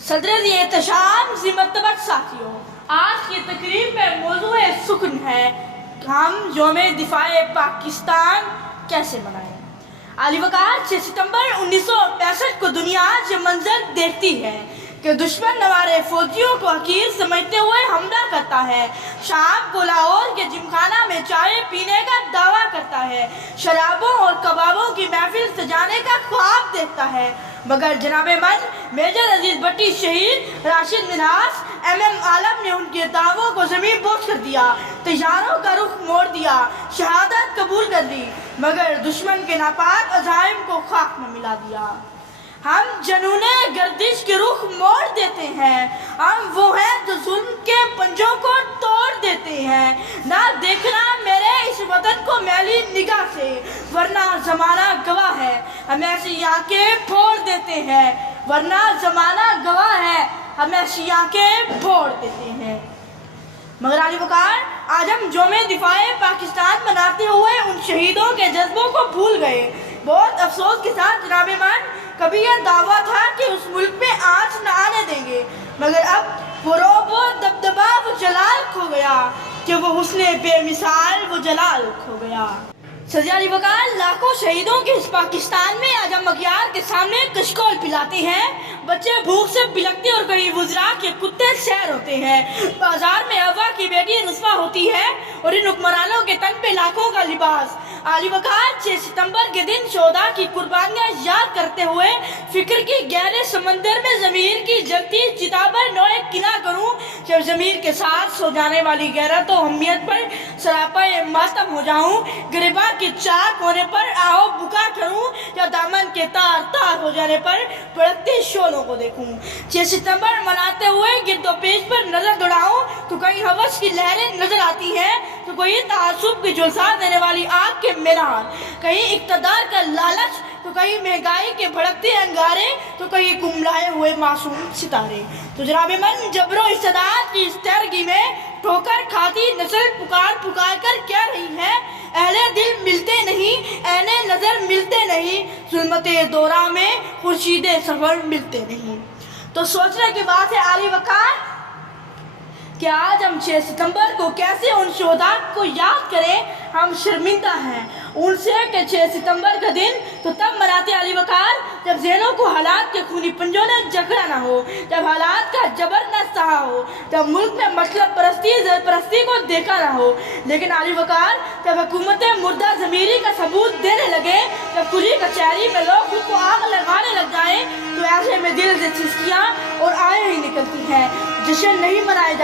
सदर एहतशाम ज़िमतबत साथियों, आज की तकरीब में मौज़ूए सुखन है हम यौम दिफ़ाए पाकिस्तान कैसे मनाएं। आली वक़ार 6 सितंबर 1965 को दुनिया आज ये मंजर देखती है कि दुश्मन हमारे फौजियों को हकीर समझते हुए हमला करता है। शाम को लाहौर के जिमखाना में चाय पीने का दावा करता है, शराबों और कबाबों की महफिल सजाने का ख्वाब देखता है, मगर जनाबे मन मेजर अजीज भट्टी शहीद राशिद मिन्हास MM आलम ने उनके दावों को ज़मीन बोझ कर दिया, तैयारों का रुख मोड़ दिया, शहादत कबूल कर ली, मगर दुश्मन के नापाक अज़ाइम को खाक में मिला दिया। हम जनूने गर्दिश के रुख मोड़ देते हैं, हम वो हैं जो जुल्म के पंजों को तोड़ देते हैं। ना देखना मेरे इस वतन को मैली निगाह से, वरना ज़माना गवाह है, हम ऐसी आंखें फोड़ देते हैं, वरना ज़माना गवाह है, हम ऐसी आंखें फोड़ देते हैं। मगर आली वक़ार आज हम यौम दिफ़ाए पाकिस्तान मनाते हुए उन शहीदों के जज्बों को भूल गए। बहुत अफसोस के साथ जनाबे मान कभी यह दावा था कि उस मुल्क में आँच न आने देंगे, मगर अब वो रोब वो दबदबा वो जलाल खो गया कि वो हुस्ने बेमिसाल वो जलाल खो गया। सज़ा अली वक़ार लाखों शहीदों के इस पाकिस्तान में आज हम अगियार के सामने कशकोल पिलाते हैं, बच्चे भूख से बिलखते और कहीं वुज़रा के कुत्ते सैर होते हैं, बाजार में हवा की बेटी रुस्वा होती है और इन हुक्मरानों के तन पे लाखों का लिबास। आली वक़ार 6 सितंबर के दिन शोहदा की कुर्बानियाँ याद करते हुए फिक्र की गहरे समंदर में ज़मीर की जलती चिता पर नोए किना करूँ, जब ज़मीर के साथ सो जाने वाली गैरत और हम्मियत पर सरापा मातम हो जाऊँ, गिरबा के चाक होने पर आओ बुका करूं, या दामन के तार तार हो जाने पर बढ़ते शोलों को देखूं। 6 सितंबर मनाते हुए गिरदो पेश पर नजर दौड़ाऊं तो कहीं हवस की लहरें नजर आती हैं, तो कहीं तासुब की झुलसा देने वाली आग के मीनार, कहीं इक़्तिदार का लालच, तो कहीं महंगाई के भड़कते अंगारे, तो कहीं गुमराए हुए मासूम सितारे। तो जनाबे मन जबरो इस्तेदाद की इस तैरगी में ठोकर खाती नस्ल पुकार पुकार कर कह रही है, अहले दिल मिलते नहीं, ऐने नजर मिलते नहीं, ज़ुल्मते दौरा में खुर्शीदे सफर मिलते नहीं। तो सोचने की बात है आली वक़ार कि आज हम 6 सितंबर को कैसे उन शोहदा को याद करें। हम शर्मिंदा हैं उनसे कि 6 सितंबर का दिन तो तब मनाते आली वक़ार जब ज़हनों को हालात के खूनी पंजों ने जकड़ा ना हो, जब हालात का जबर न सहा हो, जब मुल्क में मतलब परस्ती ज़रपरस्ती को देखा ना हो। लेकिन आली वक़ार जब हुकूमतें मुर्दा ज़मीरी का सबूत देने लगे, जब कुली कचहरी में लोग खुद को आग लगाने लग जाएं, तो ऐसे में दिल से सिसकियाँ और आए ही निकलती हैं। जश्न नहीं मनाए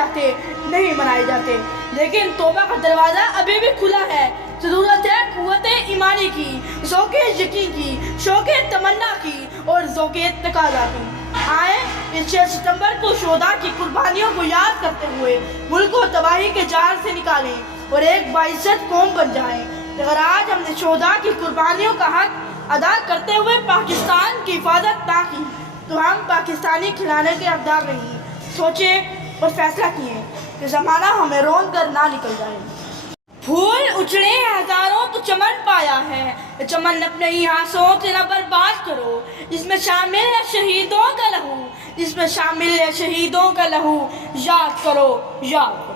जाते, लेकिन तौबा का दरवाज़ा अभी भी खुला है। ज़रूरत है क़ुव्वत ईमानी की, ज़ौक़े यकीन की, शौक़े तमन्ना की और ज़ौक़े तक़ाज़ा की। आए इस 6 सितंबर को शोहदा की कुर्बानियों को याद करते हुए मुल्क को तबाही के जाल से निकालें और एक बाइज़्ज़त कौम बन जाएं। अगर आज हमने शोहदा की कुर्बानियों का हक अदा करते हुए पाकिस्तान की हिफाजत ना की, तो हम पाकिस्तानी खिलाने के हकदार नहीं। सोचे और फैसला किए कि ज़माना हमें रोन कर ना निकल जाए। फूल उछले हजारों तो चमन पाया है, चमन अपने ही हाथों से न बर्बाद करो। इसमें शामिल है शहीदों का लहू, इसमें शामिल है शहीदों का लहू, याद करो याद करो।